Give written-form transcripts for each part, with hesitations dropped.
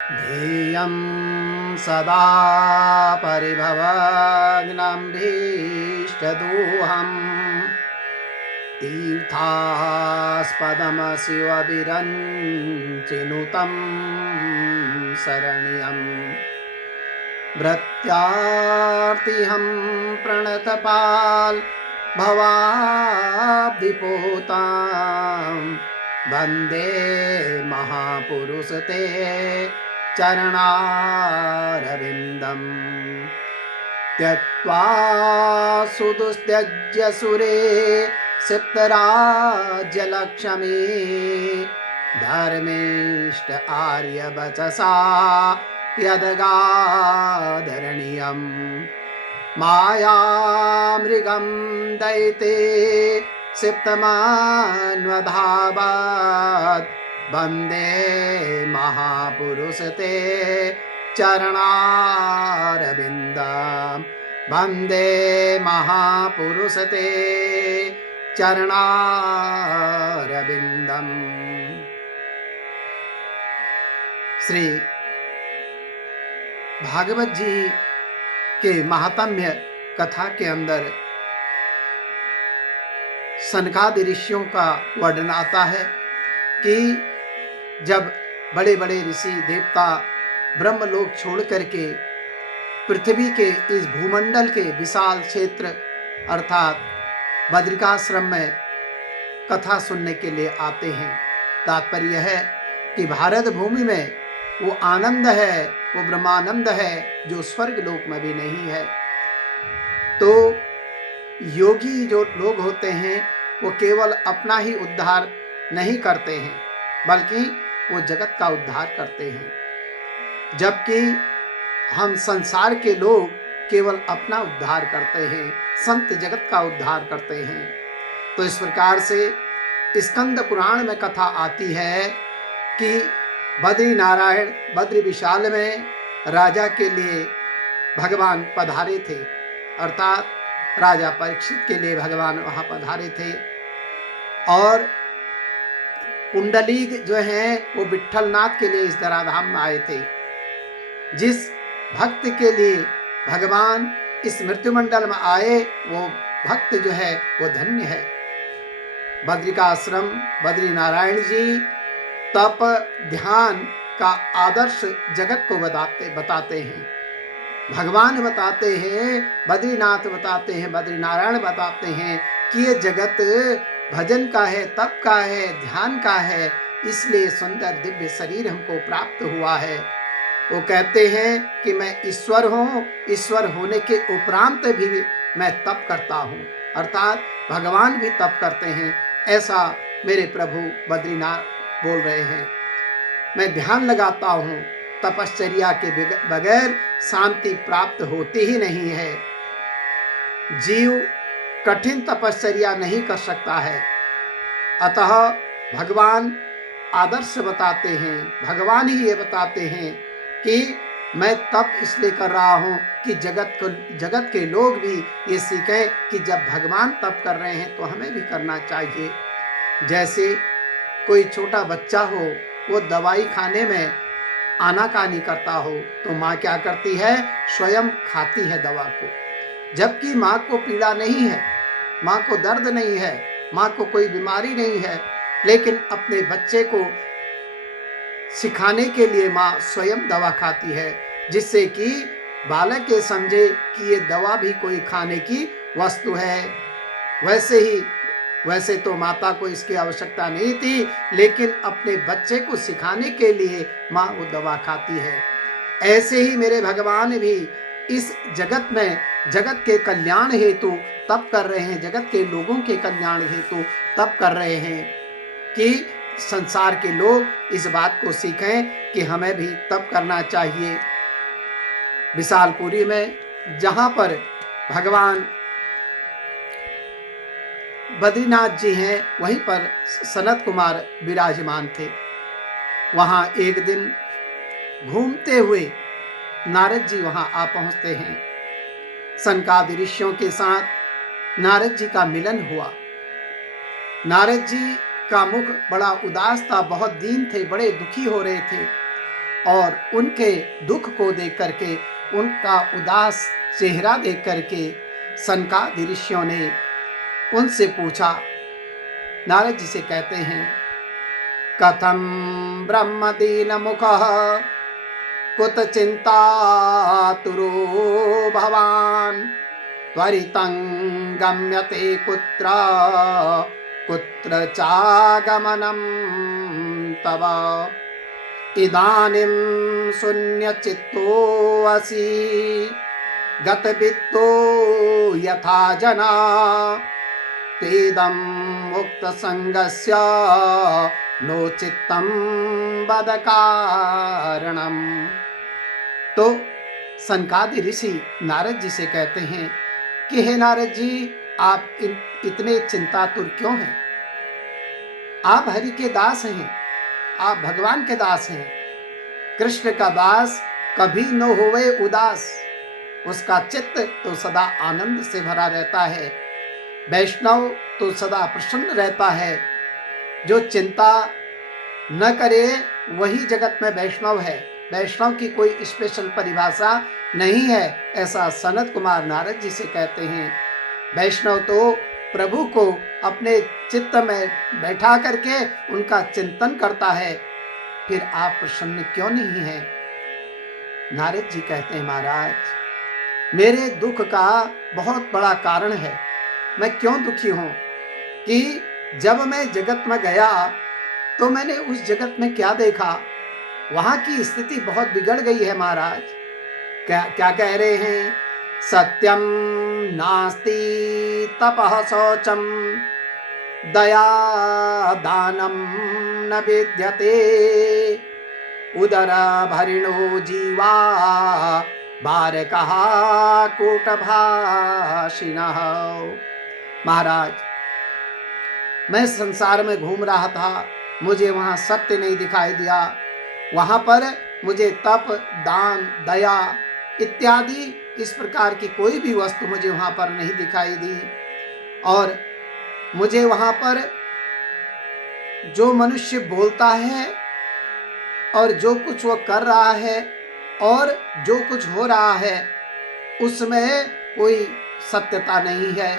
ध्येयं सदा परिभवग्नम्भीष्टदोहम् तीर्थास्पदमशिवविरञ्चिनुतं शरण्यं भृत्यार्तिहं प्रणतपाल भवाब्धिपोतां वन्दे महापुरुष ते चरणारविन्दम् त्यक्त्वा सुदुस्त्यज्य सुरे सिद्धराज्यलक्ष्मी धर्मेष्ट आर्यवचसा यदगादरणीयम् मायामृगं दैते सिप्तमान्वधावत् वन्दे महापुरुष ते चरणारविन्दम् वन्दे महापुरुष ते चरणारविन्दम्। श्री भागवत जी के महात्म्य कथा के अंदर सनकादि ऋषियों का वर्णन आता है कि जब बड़े बड़े ऋषि देवता ब्रह्मलोक छोड़ करके पृथ्वी के इस भूमंडल के विशाल क्षेत्र अर्थात बद्रिकाश्रम में कथा सुनने के लिए आते हैं। तात्पर्य है कि भारत भूमि में वो आनंद है, वो ब्रह्मानंद है जो स्वर्ग लोक में भी नहीं है। तो योगी जो लोग होते हैं वो केवल अपना ही उद्धार नहीं करते हैं बल्कि वो जगत का उद्धार करते हैं, जबकि हम संसार के लोग केवल अपना उद्धार करते हैं, संत जगत का उद्धार करते हैं। तो इस प्रकार से स्कंद पुराण में कथा आती है कि बद्री नारायण बद्री विशाल में राजा के लिए भगवान पधारे थे, अर्थात राजा परीक्षित के लिए भगवान वहाँ पधारे थे। और पुंडलीक जो हैं वो विट्ठलनाथ के लिए इस धराधाम में आए थे। जिस भक्त के लिए भगवान इस मृत्युमंडल में आए वो भक्त जो है वो धन्य है। बद्रिकाश्रम बद्री नारायण जी तप ध्यान का आदर्श जगत को बताते हैं। भगवान बताते हैं, बद्रीनाथ बताते हैं, बद्री नारायण बताते हैं कि ये जगत भजन का है, तप का है, ध्यान का है, इसलिए सुंदर दिव्य शरीर हमको प्राप्त हुआ है। वो कहते हैं कि मैं ईश्वर हूँ, ईश्वर होने के उपरांत भी मैं तप करता हूँ, अर्थात भगवान भी तप करते हैं। ऐसा मेरे प्रभु बद्रीनाथ बोल रहे हैं। मैं ध्यान लगाता हूँ, तपश्चर्या के बगैर शांति प्राप्त होती ही नहीं है। जीव कठिन तपश्चर्या नहीं कर सकता है। अतः भगवान आदर्श बताते हैं, भगवान ही ये बताते हैं कि मैं तप इसलिए कर रहा हूँ कि जगत के लोग भी ये सीखें कि जब भगवान तप कर रहे हैं तो हमें भी करना चाहिए। जैसे कोई छोटा बच्चा हो, वो दवाई खाने में आनाकानी करता हो तो माँ क्या करती है, स्वयं खाती है दवा को, जबकि माँ को पीड़ा नहीं है, माँ को दर्द नहीं है, माँ को कोई बीमारी नहीं है, लेकिन अपने बच्चे को सिखाने के लिए माँ स्वयं दवा खाती है, जिससे कि बालक ये समझे कि ये दवा भी कोई खाने की वस्तु है। वैसे तो माता को इसकी आवश्यकता नहीं थी, लेकिन अपने बच्चे को सिखाने के लिए माँ वो दवा खाती है। ऐसे ही मेरे भगवान भी इस जगत में जगत के कल्याण हेतु तप कर रहे हैं, जगत के लोगों के कल्याण हेतु तप कर रहे हैं कि संसार के लोग इस बात को सीखें कि हमें भी तप करना चाहिए। विशालपुरी में जहाँ पर भगवान बद्रीनाथ जी हैं, वहीं पर सनत कुमार विराजमान थे। वहाँ एक दिन घूमते हुए नारद जी वहां आ पहुंचते हैं। सनकादि ऋषियों के साथ नारद जी का मिलन हुआ। नारद जी का मुख बड़ा उदास था, बहुत दीन थे, बड़े दुखी हो रहे थे और उनके दुख को देख करके, उनका उदास चेहरा देख करके सनकादि ऋषियों ने उनसे पूछा। नारद जी से कहते हैं, कथम ब्रह्म दीन मुखः कुत चिंतातुरो भवान त्वरितं गम्यते कुत्र कुत्र चागमनं तव इदानीं शून्यचित्तोऽसि गतवित्तो यथा जना तेदं मुक्तसंगस्य नो चित्तं वद कारणम्। तो सनकादि ऋषि नारद जी से कहते हैं कि हे नारद जी, आप इतने चिंतातुर क्यों हैं? आप हरि के दास हैं, आप भगवान के दास हैं। कृष्ण का दास कभी न होवे उदास, उसका चित्त तो सदा आनंद से भरा रहता है। वैष्णव तो सदा प्रसन्न रहता है। जो चिंता न करे वही जगत में वैष्णव है। वैष्णव की कोई स्पेशल परिभाषा नहीं है, ऐसा सनत कुमार नारद जी से कहते हैं। वैष्णव तो प्रभु को अपने चित्त में बैठा करके उनका चिंतन करता है। फिर आप प्रसन्न क्यों नहीं हैं? नारद जी कहते हैं, महाराज, मेरे दुख का बहुत बड़ा कारण है। मैं क्यों दुखी हूं कि जब मैं जगत में गया तो मैंने उस जगत में क्या देखा। वहां की स्थिति बहुत बिगड़ गई है महाराज। क्या क्या कह रहे हैं? सत्यम नास्ति तपः शौचम दया दानम न विद्यते उदर भरिणो जीवा बारकः कूटभाषिणः। महाराज, मैं संसार में घूम रहा था, मुझे वहाँ सत्य नहीं दिखाई दिया। वहाँ पर मुझे तप, दान, दया इत्यादि इस प्रकार की कोई भी वस्तु मुझे वहाँ पर नहीं दिखाई दी। और मुझे वहाँ पर जो मनुष्य बोलता है और जो कुछ वो कर रहा है और जो कुछ हो रहा है उसमें कोई सत्यता नहीं है।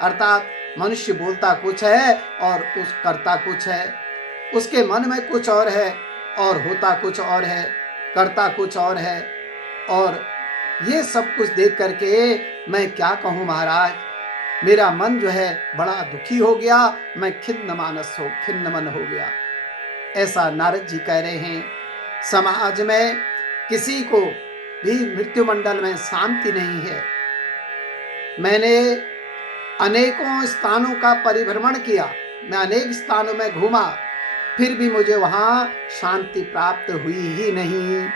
अर्थात मनुष्य बोलता कुछ है और उस करता कुछ है। उसके मन में कुछ और है और होता कुछ और है, करता कुछ और है। और ये सब कुछ देख करके मैं क्या कहूँ महाराज, मेरा मन जो है बड़ा दुखी हो गया। मैं खिन्न मन हो गया। ऐसा नारद जी कह रहे हैं। समाज में किसी को भी मृत्यु मंडल में शांति नहीं है। मैंने अनेकों स्थानों का परिभ्रमण किया, मैं अनेक स्थानों में घूमा, फिर भी मुझे वहाँ शांति प्राप्त हुई ही नहीं।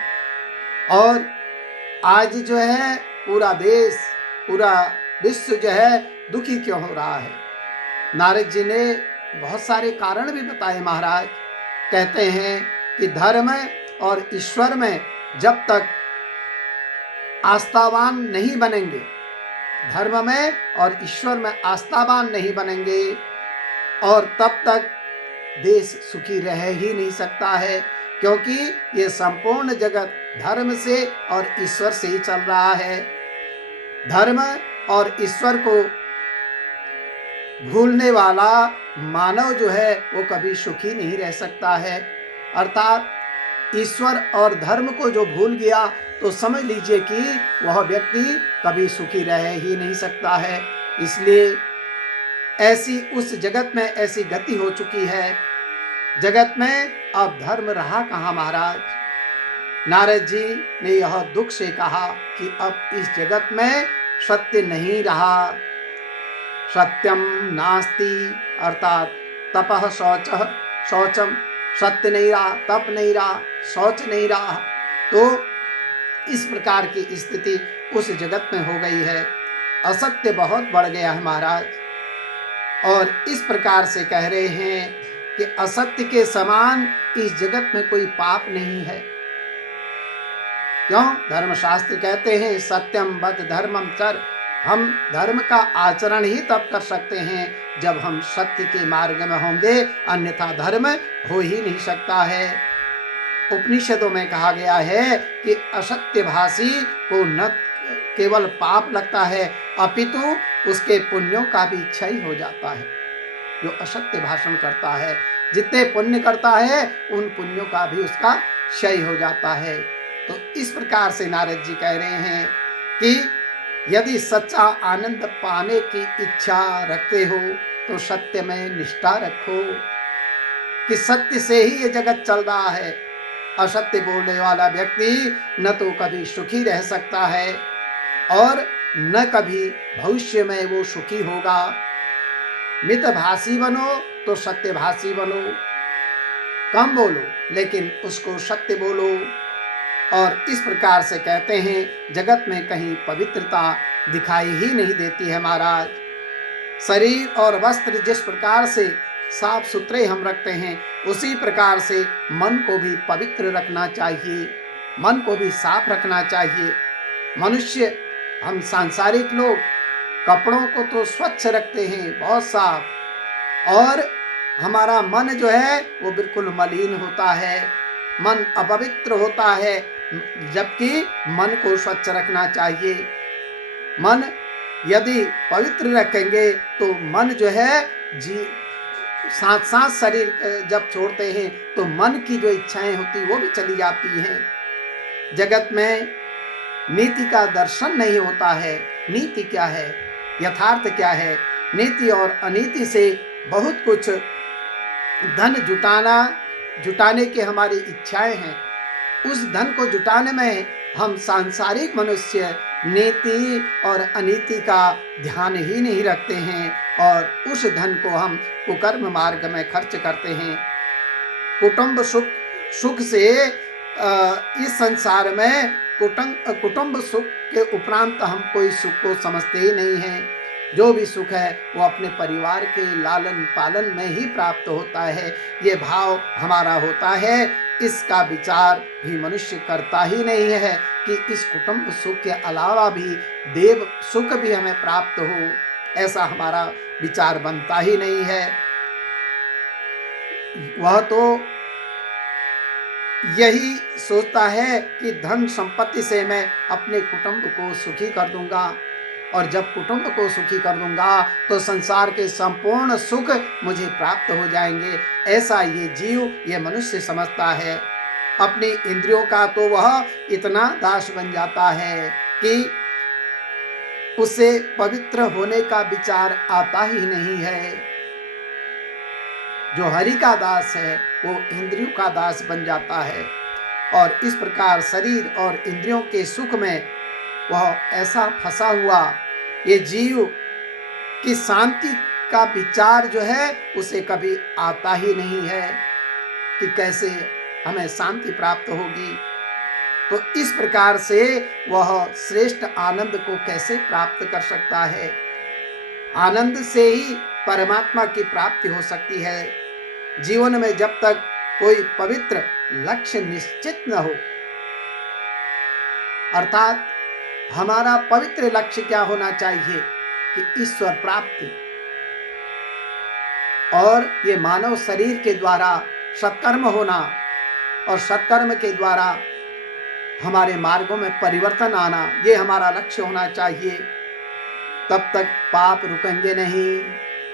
और आज जो है पूरा देश, पूरा विश्व जो है दुखी क्यों हो रहा है? नारद जी ने बहुत सारे कारण भी बताए महाराज। कहते हैं कि धर्म और ईश्वर में जब तक आस्थावान नहीं बनेंगे, धर्म में और ईश्वर में आस्थावान नहीं बनेंगे, और तब तक देश सुखी रह ही नहीं सकता है। क्योंकि ये संपूर्ण जगत धर्म से और ईश्वर से ही चल रहा है। धर्म और ईश्वर को भूलने वाला मानव जो है वो कभी सुखी नहीं रह सकता है। अर्थात ईश्वर और धर्म को जो भूल गया तो समझ लीजिए कि वह व्यक्ति कभी सुखी रह ही नहीं सकता है। इसलिए ऐसी उस जगत में ऐसी गति हो चुकी है। जगत में अब धर्म रहा कहाँ महाराज? नारद जी ने यह दुख से कहा कि अब इस जगत में सत्य नहीं रहा। सत्यम नास्ति, अर्थात तपः शौचम, सत्य नहीं रहा, तप नहीं रहा, शौच नहीं रहा। तो इस प्रकार की स्थिति उस जगत में हो गई है। असत्य बहुत बढ़ गया है महाराज। और इस प्रकार से कह रहे हैं कि असत्य के समान इस जगत में कोई पाप नहीं है। क्यों? धर्मशास्त्र कहते हैं सत्यम वद धर्मम चर। हम धर्म का आचरण ही तब कर सकते हैं जब हम सत्य के मार्ग में होंगे, अन्यथा धर्म हो ही नहीं सकता है। उपनिषदों में कहा गया है कि असत्यभाषी को न केवल पाप लगता है अपितु उसके पुण्यों का भी क्षय हो जाता है। जो असत्य भाषण करता है, जितने पुण्य करता है उन पुण्यों का भी उसका क्षय हो जाता है। तो इस प्रकार से नारद जी कह रहे हैं कि यदि सच्चा आनंद पाने की इच्छा रखते हो तो सत्य में निष्ठा रखो कि सत्य से ही ये जगत चल रहा है। असत्य बोलने वाला व्यक्ति न तो कभी सुखी रह सकता है और न कभी भविष्य में वो सुखी होगा। मितभाषी बनो तो सत्यभाषी बनो, कम बोलो लेकिन उसको सत्य बोलो। और इस प्रकार से कहते हैं जगत में कहीं पवित्रता दिखाई ही नहीं देती है महाराज। शरीर और वस्त्र जिस प्रकार से साफ सुथरे हम रखते हैं उसी प्रकार से मन को भी पवित्र रखना चाहिए, मन को भी साफ रखना चाहिए। मनुष्य, हम सांसारिक लोग कपड़ों को तो स्वच्छ रखते हैं बहुत साफ, और हमारा मन जो है वो बिल्कुल मलिन होता है, मन अपवित्र होता है, जबकि मन को स्वच्छ रखना चाहिए। मन यदि पवित्र रखेंगे तो मन जो है साथ साथ शरीर जब छोड़ते हैं तो मन की जो इच्छाएं होती वो भी चली जाती हैं। जगत में नीति का दर्शन नहीं होता है। नीति क्या है, यथार्थ क्या है? नीति और अनीति से बहुत कुछ धन जुटाने की हमारी इच्छाएं हैं। उस धन को जुटाने में हम सांसारिक मनुष्य नीति और अनीति का ध्यान ही नहीं रखते हैं और उस धन को हम कुकर्म मार्ग में खर्च करते हैं। कुटुंब सुख से इस संसार में कुटुंब सुख के उपरांत हम कोई सुख को समझते ही नहीं हैं। जो भी सुख है वो अपने परिवार के लालन पालन में ही प्राप्त होता है, ये भाव हमारा होता है। इसका विचार भी मनुष्य करता ही नहीं है कि इस कुटुंब सुख के अलावा भी देव सुख भी हमें प्राप्त हो, ऐसा हमारा विचार बनता ही नहीं है। वह तो यही सोचता है कि धन संपत्ति से मैं अपने कुटुंब को सुखी कर दूंगा, और जब कुटुंब को सुखी कर दूंगा तो संसार के संपूर्ण सुख मुझे प्राप्त हो जाएंगे, ऐसा ये जीव, ये मनुष्य समझता है। अपनी इंद्रियों का तो वह इतना दास बन जाता है कि उसे पवित्र होने का विचार आता ही नहीं है। जो हरि का दास है वो इंद्रियों का दास बन जाता है, और इस प्रकार शरीर और इंद्रियों के सुख में वह ऐसा फंसा हुआ ये जीव कि शांति का विचार जो है उसे कभी आता ही नहीं है कि कैसे हमें शांति प्राप्त होगी। तो इस प्रकार से वह श्रेष्ठ आनंद को कैसे प्राप्त कर सकता है? आनंद से ही परमात्मा की प्राप्ति हो सकती है। जीवन में जब तक कोई पवित्र लक्ष्य निश्चित न हो, अर्थात हमारा पवित्र लक्ष्य क्या होना चाहिए कि ईश्वर प्राप्ति, और ये मानव शरीर के द्वारा सत्कर्म होना, और सत्कर्म के द्वारा हमारे मार्गों में परिवर्तन आना, ये हमारा लक्ष्य होना चाहिए। तब तक पाप रुकेंगे नहीं।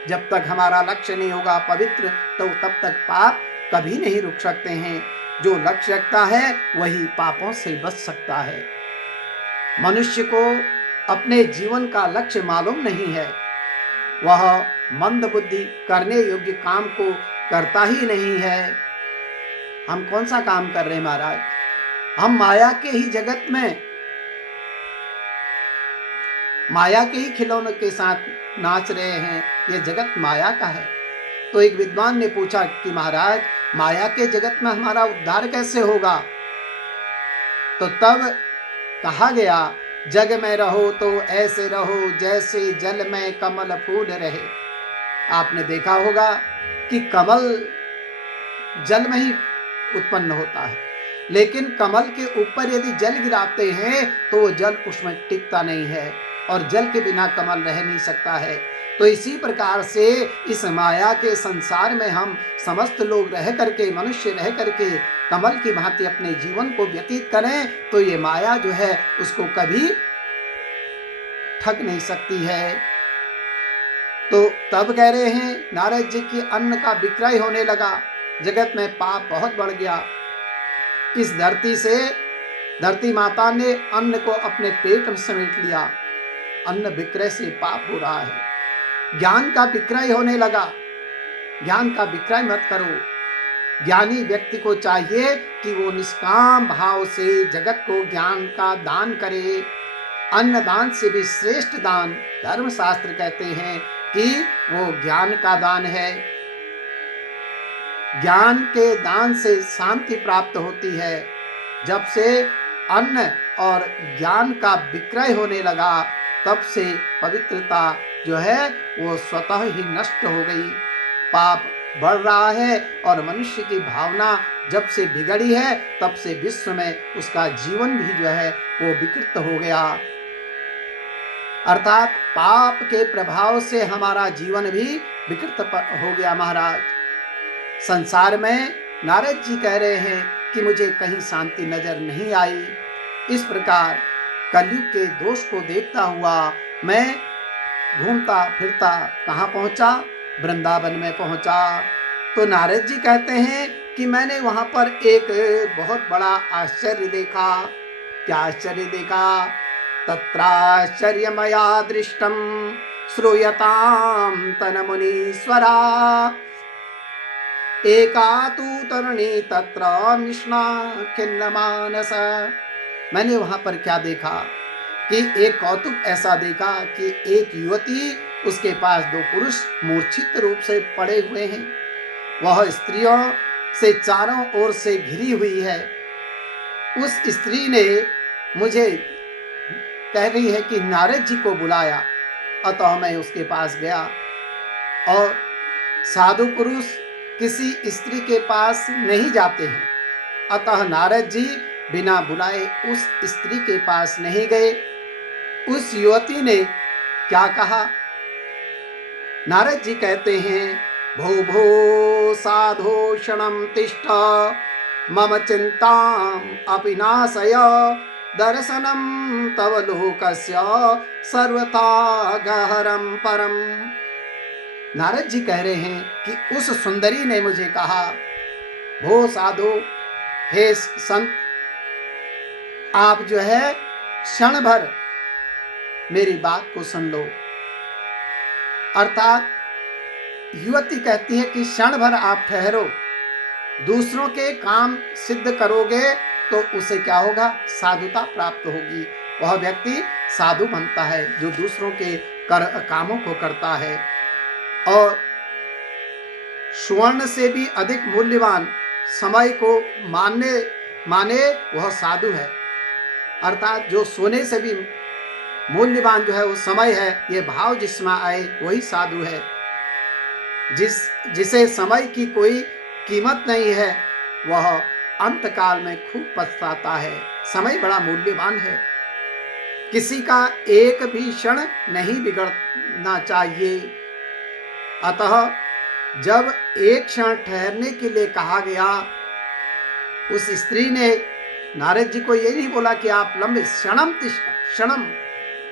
जब तक हमारा लक्ष्य नहीं होगा पवित्र, तो तब तक पाप कभी नहीं रुक सकते हैं। जो लक्ष्य रखता है वही पापों से बच सकता है। मनुष्य को अपने जीवन का लक्ष्य मालूम नहीं है, वह मंद बुद्धि करने योग्य काम को करता ही नहीं है। हम कौन सा काम कर रहे हैं महाराज? हम माया के ही जगत में, माया के ही खिलौनों के साथ नाच रहे हैं। ये जगत माया का है। तो एक विद्वान ने पूछा कि महाराज, माया के जगत में हमारा उद्धार कैसे होगा? तो तब कहा गया, जग में रहो तो ऐसे रहो जैसे जल में कमल फूल रहे। आपने देखा होगा कि कमल जल में ही उत्पन्न होता है, लेकिन कमल के ऊपर यदि जल गिराते हैं तो वो जल उसमें टिकता नहीं है, और जल के बिना कमल रह नहीं सकता है। तो इसी प्रकार से इस माया के संसार में हम समस्त लोग रह करके, मनुष्य रह करके कमल की भांति अपने जीवन को व्यतीत करें, तो ये माया जो है उसको कभी ठग नहीं सकती है। तो तब कह रहे हैं नारद जी की अन्न का विक्रय होने लगा, जगत में पाप बहुत बढ़ गया। इस धरती माता ने अन्न को अपने पेट में समेट लिया। अन्न विक्रय से पाप हो रहा है। ज्ञान का विक्रय होने लगा। ज्ञान का विक्रय मत करो। ज्ञानी व्यक्ति को चाहिए कि वो निष्काम भाव से जगत को ज्ञान का दान करे। अन्न दान से भी श्रेष्ठ दान धर्मशास्त्र कहते हैं कि वो ज्ञान का दान है। ज्ञान के दान से शांति प्राप्त होती है। जब से अन्न और ज्ञान का विक्रय होने लगा, तब से पवित्रता जो है वो स्वतः ही नष्ट हो गई। पाप बढ़ रहा है और मनुष्य की भावना जब से बिगड़ी है, तब से विश्व में उसका जीवन भी जो है वो विकृत हो गया। अर्थात पाप के प्रभाव से हमारा जीवन भी विकृत हो गया। महाराज, संसार में नारद जी कह रहे हैं कि मुझे कहीं शांति नजर नहीं आई। इस प्रकार कलयुग के दोष को देखता हुआ मैं घूमता फिरता कहाँ पहुंचा? वृंदावन में पहुंचा। तो नारद जी कहते हैं कि मैंने वहां पर एक बहुत बड़ा आश्चर्य देखा। क्या आश्चर्य देखा? तत्राश्चर्यमया दृष्टम श्रूयताम तनमुनीश्वरा एका तु तरुणी तत्र निष्णा खिन्नमानस। मैंने वहां पर क्या देखा कि एक कौतुक ऐसा देखा कि एक युवती, उसके पास दो पुरुष मूर्छित रूप से पड़े हुए हैं। वह स्त्रियों से चारों ओर से घिरी हुई है। उस स्त्री ने मुझे कह रही है कि नारद जी को बुलाया। अतः मैं उसके पास गया। और साधु पुरुष किसी स्त्री के पास नहीं जाते हैं, अतः नारद जी बिना बुलाए उस स्त्री के पास नहीं गए। उस युवती ने क्या कहा? नारद जी कहते हैं, भो भो साधो क्षणं तिष्ठ मम चिंताम अपि नाशय दर्शनम तव लोकस्य सर्वथा गहरम परम। नारद जी कह रहे हैं कि उस सुंदरी ने मुझे कहा, भो साधु, हे संत, आप जो है क्षण भर मेरी बात को सुन लो। अर्थात युवती कहती है कि क्षण भर आप ठहरो। दूसरों के काम सिद्ध करोगे तो उसे क्या होगा? साधुता प्राप्त होगी। वह व्यक्ति साधु बनता है जो दूसरों के कामों को करता है। और स्वर्ण से भी अधिक मूल्यवान समय को माने वह साधु है। अर्थात जो सोने से भी मूल्यवान जो है वो समय है, ये भाव जिसमें आए वही साधु है। जिसे समय की कोई कीमत नहीं है, वह अंतकाल में खूब पछताता है। समय बड़ा मूल्यवान है। किसी का एक भी क्षण नहीं बिगड़ना चाहिए। अतः जब एक क्षण ठहरने के लिए कहा गया, उस स्त्री ने नारद जी को ये नहीं बोला कि आप लंबे क्षणम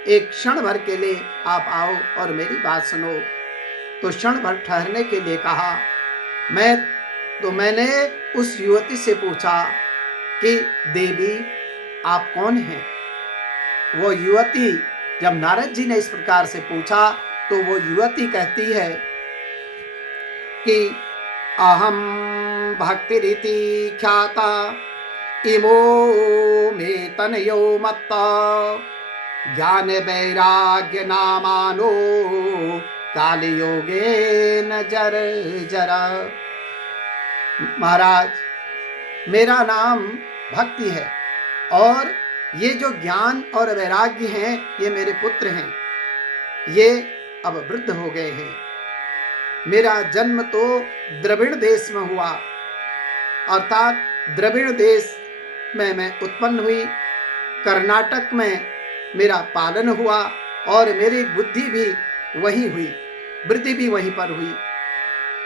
एक क्षण भर के लिए आप आओ और मेरी बात सुनो। तो क्षण भर ठहरने के लिए कहा। मैंने उस युवती से पूछा कि देवी आप कौन हैं? वो युवती, जब नारद जी ने इस प्रकार से पूछा तो वो युवती कहती है कि अहम भक्तिरिति ख्याता इमो मे तनयो मत्ता ज्ञान वैराग्य नामानो कालयोगे न जर जरा। महाराज, मेरा नाम भक्ति है और ये जो ज्ञान और वैराग्य हैं ये मेरे पुत्र हैं। ये अब वृद्ध हो गए हैं। मेरा जन्म तो द्रविड़ देश में हुआ, अर्थात द्रविड़ देश में मैं उत्पन्न हुई। कर्नाटक में मेरा पालन हुआ और मेरी बुद्धि भी वही हुई। वृद्धि भी वहीं पर हुई।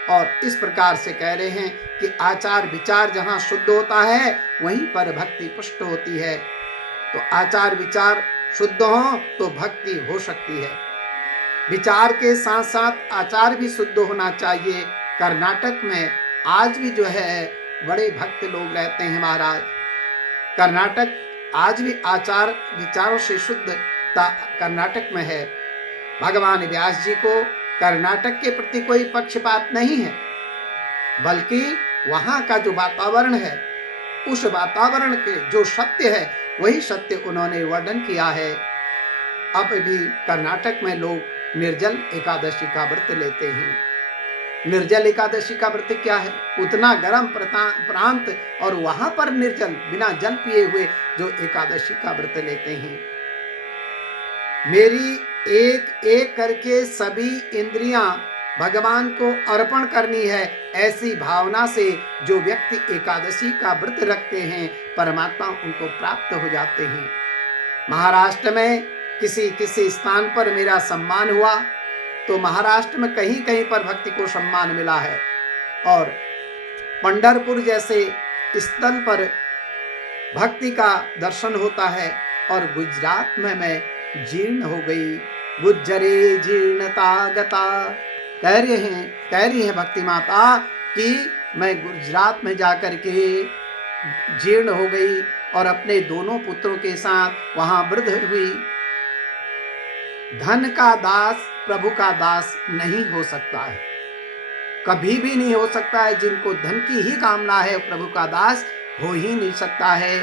और इस प्रकार से कह रहे हैं कि आचार विचार जहाँ शुद्ध होता है वहीं पर भक्ति पुष्ट होती है। तो आचार विचार शुद्ध हो तो भक्ति हो सकती है। विचार के साथ साथ आचार भी शुद्ध होना चाहिए। कर्नाटक में आज भी जो है बड़े भक्त लोग रहते हैं महाराज। कर्नाटक आज भी आचार विचारों से शुद्धता कर्नाटक में है। भगवान व्यास जी को कर्नाटक के प्रति कोई पक्षपात नहीं है, बल्कि वहाँ का जो वातावरण है, उस वातावरण के जो सत्य है वही सत्य उन्होंने वर्णन किया है। अब भी कर्नाटक में लोग निर्जल एकादशी का व्रत लेते हैं। निर्जल एकादशी का व्रत क्या है? उतना गर्म प्रांत और वहां पर निर्जल बिना जल पिए हुए जो एकादशी का व्रत लेते हैं। मेरी एक एक करके सभी इंद्रियां भगवान को अर्पण करनी है, ऐसी भावना से जो व्यक्ति एकादशी का व्रत रखते हैं परमात्मा उनको प्राप्त हो जाते हैं। महाराष्ट्र में किसी किसी स्थान पर मेरा सम्मान हुआ तो महाराष्ट्र में कहीं कहीं पर भक्ति को सम्मान मिला है, और पंढरपुर जैसे स्थल पर भक्ति का दर्शन होता है। और गुजरात में मैं जीर्ण हो गई, गुज्जरे जीर्णता गता। कह रही हैं भक्ति माता कि मैं गुजरात में जाकर के जीर्ण हो गई और अपने दोनों पुत्रों के साथ वहां वृद्ध हुई। धन का दास प्रभु का दास नहीं हो सकता है, कभी भी नहीं हो सकता है। जिनको धन की ही कामना है प्रभु का दास हो ही नहीं सकता है।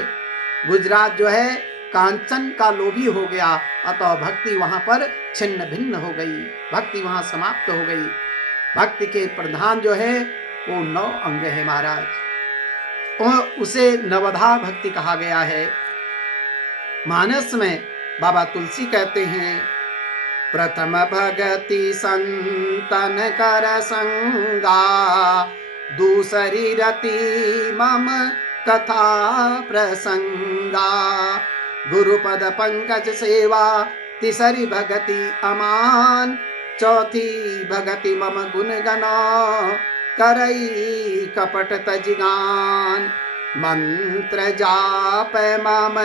गुजरात जो है कांचन का लोभी हो गया, अतः भक्ति वहां पर छिन्न भिन्न हो गई, भक्ति वहां समाप्त हो गई। भक्ति के प्रधान जो है वो 9 अंग है महाराज, और उसे नवधा भक्ति कहा गया है। मानस में बाबा तुलसी कहते हैं, प्रथम भगति संतन कर संगा, दूसरी रति मम कथा प्रसंगा, गुरुपद पंकज सेवा, तीसरी भगति अमान, चौथी भगति मम गुण गना, करई कपट तजिगान, मंत्र जाप मम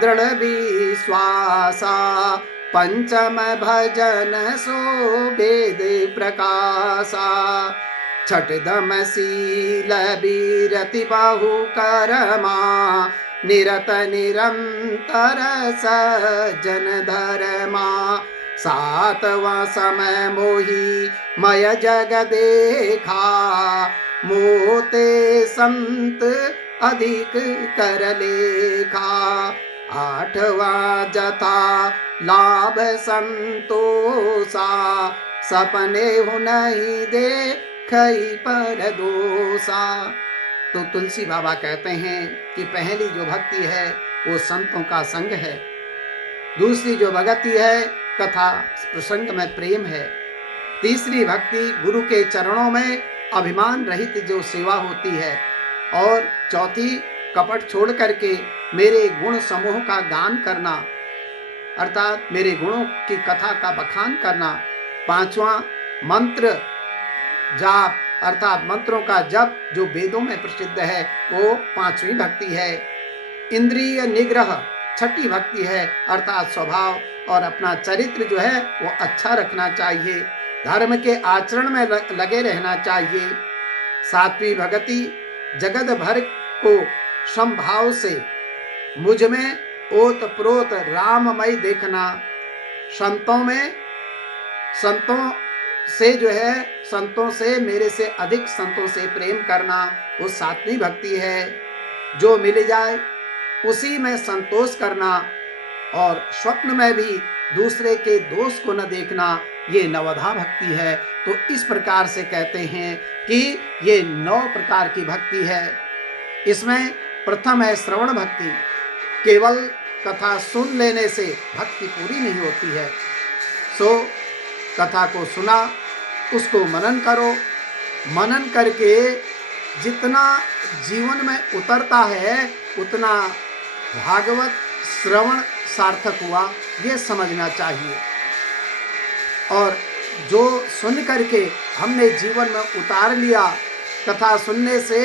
दृढ़ विश्वासा, पंचम भजन सो वेद प्रकाशा, छठ दम शील बीरति बहु करमा, निरत निरंतर सज्जन धर्मा, सातवां समय मोही मय जग देखा, मोते संत अधिक कर लेखा, आठवां जथा लाभ संतोषा, सपने हो नहीं देखई पर दोषा। तो तुलसी बाबा कहते हैं कि पहली जो भक्ति है वो संतों का संग है, दूसरी जो भक्ति है कथा प्रसंग में प्रेम है, तीसरी भक्ति गुरु के चरणों में अभिमान रहित जो सेवा होती है, और चौथी कपट छोड़ करके मेरे गुण समूह का गान करना, अर्थात मेरे गुणों की कथा का बखान करना, पांचवा मंत्र जाप अर्थात मंत्रों का जप जो वेदों में प्रसिद्ध है वो पांचवी भक्ति है, इंद्रिय निग्रह छठी भक्ति है, अर्थात स्वभाव और अपना चरित्र जो है वो अच्छा रखना चाहिए, धर्म के आचरण में लगे रहना चाहिए, सातवीं भक्ति जगत भर को समभाव से मुझ में ओत प्रोत राममय देखना, संतों से जो है संतों से मेरे से अधिक संतों से प्रेम करना वो सातवीं भक्ति है, जो मिल जाए उसी में संतोष करना और स्वप्न में भी दूसरे के दोष को न देखना, ये नवधा भक्ति है। तो इस प्रकार से कहते हैं कि ये 9 प्रकार की भक्ति है। इसमें प्रथम है श्रवण भक्ति, केवल कथा सुन लेने से भक्ति पूरी नहीं होती है। सो कथा को सुना, उसको मनन करो, मनन करके जितना जीवन में उतरता है उतना भागवत श्रवण सार्थक हुआ, ये समझना चाहिए। और जो सुन करके हमने जीवन में उतार लिया, कथा सुनने से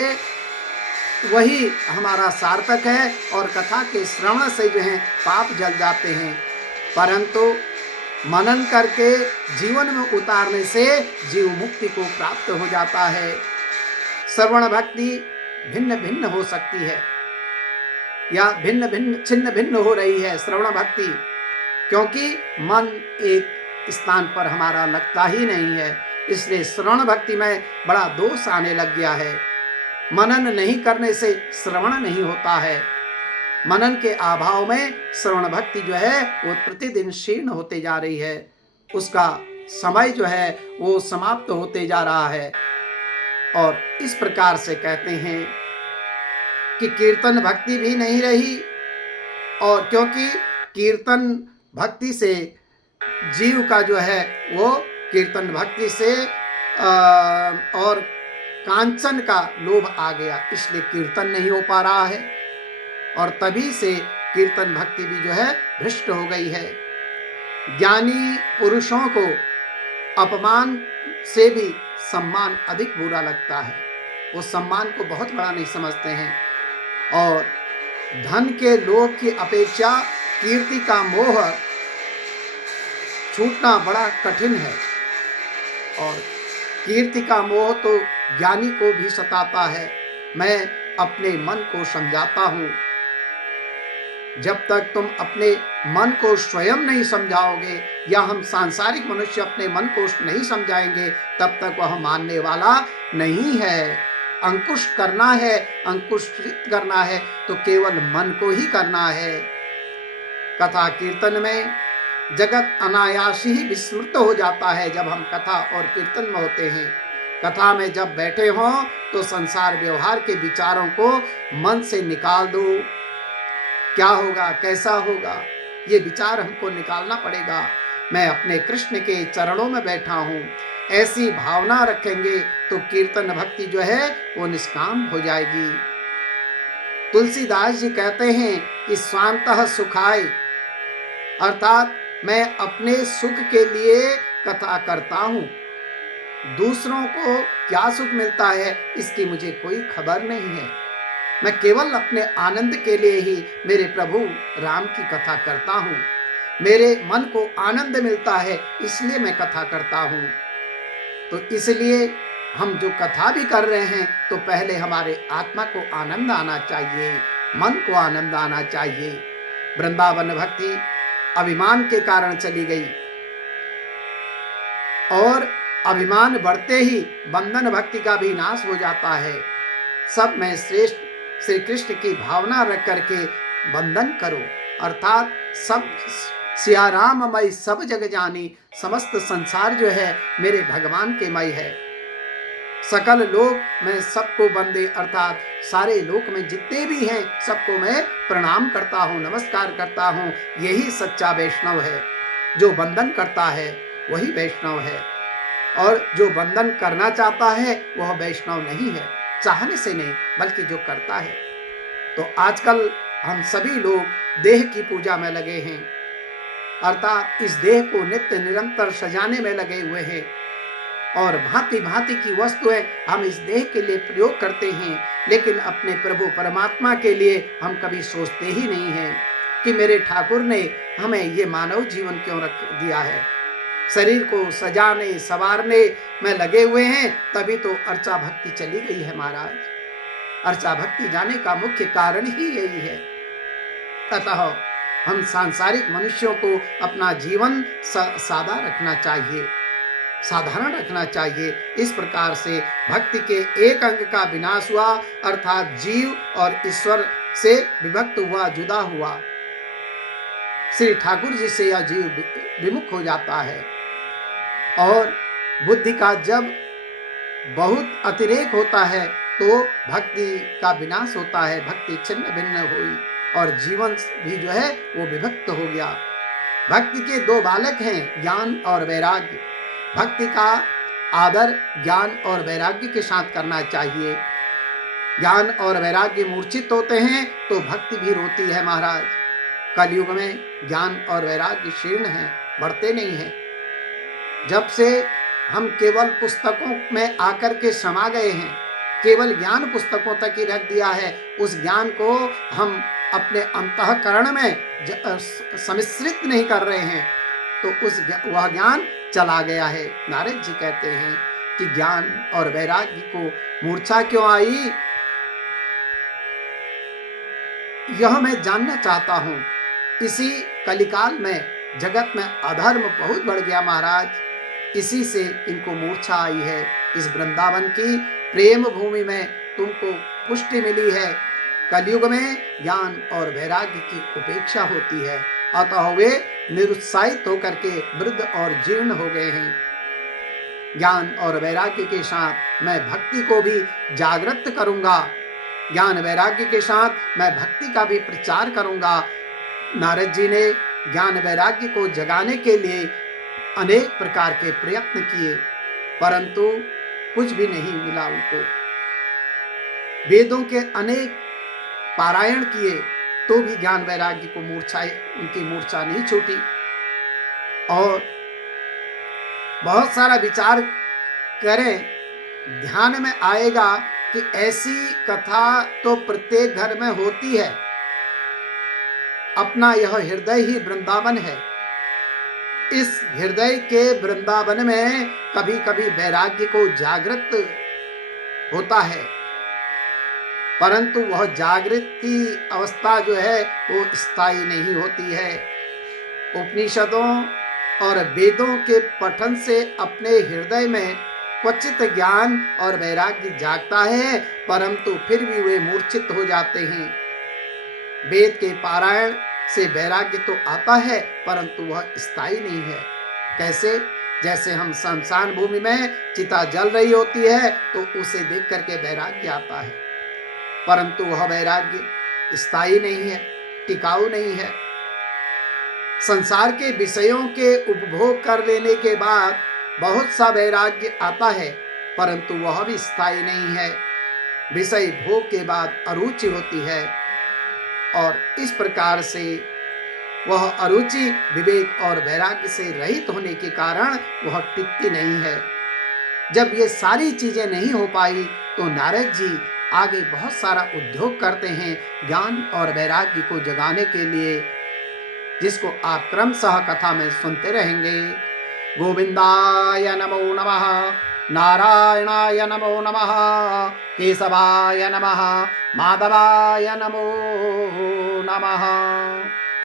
वही हमारा सार्थक है और कथा के श्रवण से जो है पाप जल जाते हैं। परंतु मनन करके जीवन में उतारने से जीव मुक्ति को प्राप्त हो जाता है। श्रवण भक्ति भिन्न भिन्न हो सकती है या भिन्न भिन्न छिन्न भिन्न हो रही है श्रवण भक्ति, क्योंकि मन एक स्थान पर हमारा लगता ही नहीं है। इसलिए श्रवण भक्ति में बड़ा दोष आने लग गया है। मनन नहीं करने से श्रवण नहीं होता है। मनन के अभाव में श्रवण भक्ति जो है वो प्रतिदिन क्षीण होते जा रही है, उसका समय जो है वो समाप्त होते जा रहा है। और इस प्रकार से कहते हैं कि कीर्तन भक्ति भी नहीं रही, और क्योंकि कीर्तन भक्ति से जीव का जो है वो कीर्तन भक्ति से और कांचन का लोभ आ गया, इसलिए कीर्तन नहीं हो पा रहा है और तभी से कीर्तन भक्ति भी जो है भ्रष्ट हो गई है। ज्ञानी पुरुषों को अपमान से भी सम्मान अधिक बुरा लगता है, वो सम्मान को बहुत बड़ा नहीं समझते हैं और धन के लोभ की अपेक्षा कीर्ति का मोह छूटना बड़ा कठिन है। और कीर्ति का मोह तो ज्ञानी को भी सताता है। मैं अपने मन को समझाता हूँ, जब तक तुम अपने मन को स्वयं नहीं समझाओगे या हम सांसारिक मनुष्य अपने मन को नहीं समझाएंगे तब तक वह मानने वाला नहीं है। अंकुश करना है, अंकुशित करना है तो केवल मन को ही करना है। कथा कीर्तन में जगत अनायास ही विस्मृत हो जाता है। जब हम कथा और कीर्तन में होते हैं, कथा में जब बैठे हों तो संसार व्यवहार के विचारों को मन से निकाल दो। क्या होगा, कैसा होगा, ये विचार हमको निकालना पड़ेगा। मैं अपने कृष्ण के चरणों में बैठा हूँ, ऐसी भावना रखेंगे तो कीर्तन भक्ति जो है वो निष्काम हो जाएगी। तुलसीदास जी कहते हैं कि स्वांतः सुखाय, अर्थात मैं अपने सुख के लिए कथा करता हूँ, दूसरों को क्या सुख मिलता है इसकी मुझे कोई खबर नहीं है। मैं केवल अपने आनंद के लिए ही मेरे प्रभु राम की कथा करता हूँ। मेरे मन को आनंद मिलता है इसलिए मैं कथा करता हूँ। तो इसलिए हम जो कथा भी कर रहे हैं तो पहले हमारे आत्मा को आनंद आना चाहिए, मन को आनंद आना चाहिए। वृंदावन भक्ति अभिमान के कारण चली गई और अभिमान बढ़ते ही बंधन भक्ति का भी नाश हो जाता है। सब में श्रेष्ठ श्री कृष्ण की भावना रख करके बंधन करो, अर्थात सब सियाराम मई सब जग जानी, समस्त संसार जो है मेरे भगवान के मय है। सकल लोक मैं सबको बंदे, अर्थात सारे लोक में जितने भी हैं सबको मैं प्रणाम करता हूँ, नमस्कार करता हूँ। यही सच्चा वैष्णव है। जो बंधन करता है वही वैष्णव है और जो बंधन करना चाहता है वह वैष्णव नहीं है। चाहने से नहीं बल्कि जो करता है। तो आजकल हम सभी लोग देह की पूजा में लगे हैं, अर्थात इस देह को नित्य निरंतर सजाने में लगे हुए हैं और भांति भांति की वस्तुएं हम इस देह के लिए प्रयोग करते हैं, लेकिन अपने प्रभु परमात्मा के लिए हम कभी सोचते ही नहीं हैं कि मेरे ठाकुर ने हमें ये मानव जीवन क्यों रख दिया है। शरीर को सजाने संवारने में लगे हुए हैं, तभी तो अर्चा भक्ति चली गई है महाराज। अर्चा भक्ति जाने का मुख्य कारण ही यही है। अतः हम सांसारिक मनुष्यों को अपना जीवन सादा रखना चाहिए, साधारण रखना चाहिए। इस प्रकार से भक्ति के एक अंग का विनाश हुआ, अर्थात जीव और ईश्वर से विभक्त हुआ, जुदा हुआ। श्री ठाकुर जी से यह जीव विमुख हो जाता है और बुद्धि का जब बहुत अतिरेक होता है तो भक्ति का विनाश होता है। भक्ति छिन्न भिन्न हुई और जीवन भी जो है वो विभक्त हो गया। भक्ति के दो बालक हैं, ज्ञान और वैराग्य। भक्ति का आदर ज्ञान और वैराग्य के साथ करना चाहिए। ज्ञान और वैराग्य मूर्छित होते हैं तो भक्ति भी रोती है महाराज। कलयुग में ज्ञान और वैराग्य क्षीण हैं, बढ़ते नहीं हैं। जब से हम केवल पुस्तकों में आकर के समा गए हैं, केवल ज्ञान पुस्तकों तक ही रख दिया है, उस ज्ञान को हम अपने अंतःकरण में सम्मिश्रित नहीं कर रहे हैं, तो वह ज्ञान चला गया है। नारद जी कहते हैं कि ज्ञान और वैराग्य को मूर्छा क्यों आई, यह मैं जानना चाहता हूं। इसी कलिकाल में जगत में अधर्म बहुत बढ़ गया महाराज, इसी से इनको मूर्छा आई है। इस वृंदावन की प्रेम भूमि में तुमको पुष्टि मिली है, कलयुग में ज्ञान और वैराग्य की उपेक्षा होती है, अतः वे निरुत्साहित होकर के वृद्ध और जीर्ण हो गए हैं। ज्ञान और वैराग्य के साथ मैं भक्ति को भी जागृत करूंगा, ज्ञान वैराग्य के साथ मैं भक्ति का भी प्रचार करूंगा। नारद जी ने ज्ञान वैराग्य को जगाने के लिए अनेक प्रकार के प्रयत्न किए, परंतु कुछ भी नहीं मिला उनको। वेदों के अनेक पारायण किए तो भी ज्ञान वैराग्य को उनकी मूर्छा नहीं छूटी। और बहुत सारा विचार करें, ध्यान में आएगा कि ऐसी कथा तो प्रत्येक घर में होती है। अपना यह हृदय ही वृंदावन है। इस हृदय के वृंदावन में कभी कभी वैराग्य को जागृत होता है, परंतु वह जागृति अवस्था जो है वो स्थायी नहीं होती है। उपनिषदों और वेदों के पठन से अपने हृदय में क्वचित ज्ञान और वैराग्य जागता है, परंतु फिर भी वे मूर्छित हो जाते हैं। वेद के पारायण से वैराग्य तो आता है, परंतु वह स्थायी नहीं है। कैसे? जैसे हम शमशान भूमि में चिता जल रही होती है तो उसे देख करके वैराग्य आता है, परंतु वह वैराग्य स्थायी नहीं है, टिकाऊ नहीं है। संसार के विषयों के उपभोग कर लेने के बाद बहुत सा वैराग्य आता है, परंतु वह भी स्थायी नहीं है। विषय भोग के बाद अरुचि होती है, और इस प्रकार से वह अरुचि विवेक और वैराग्य से रहित होने के कारण वह टिकती नहीं है। जब ये सारी चीजें नहीं हो पाई तो नारद जी आगे बहुत सारा उद्योग करते हैं ज्ञान और वैराग्य को जगाने के लिए, जिसको आप क्रमशः कथा में सुनते रहेंगे। गोविंदाय नमो नमः, नारायणाय नमो नमः, केशवाय नमः, माधवाय नमो नमः।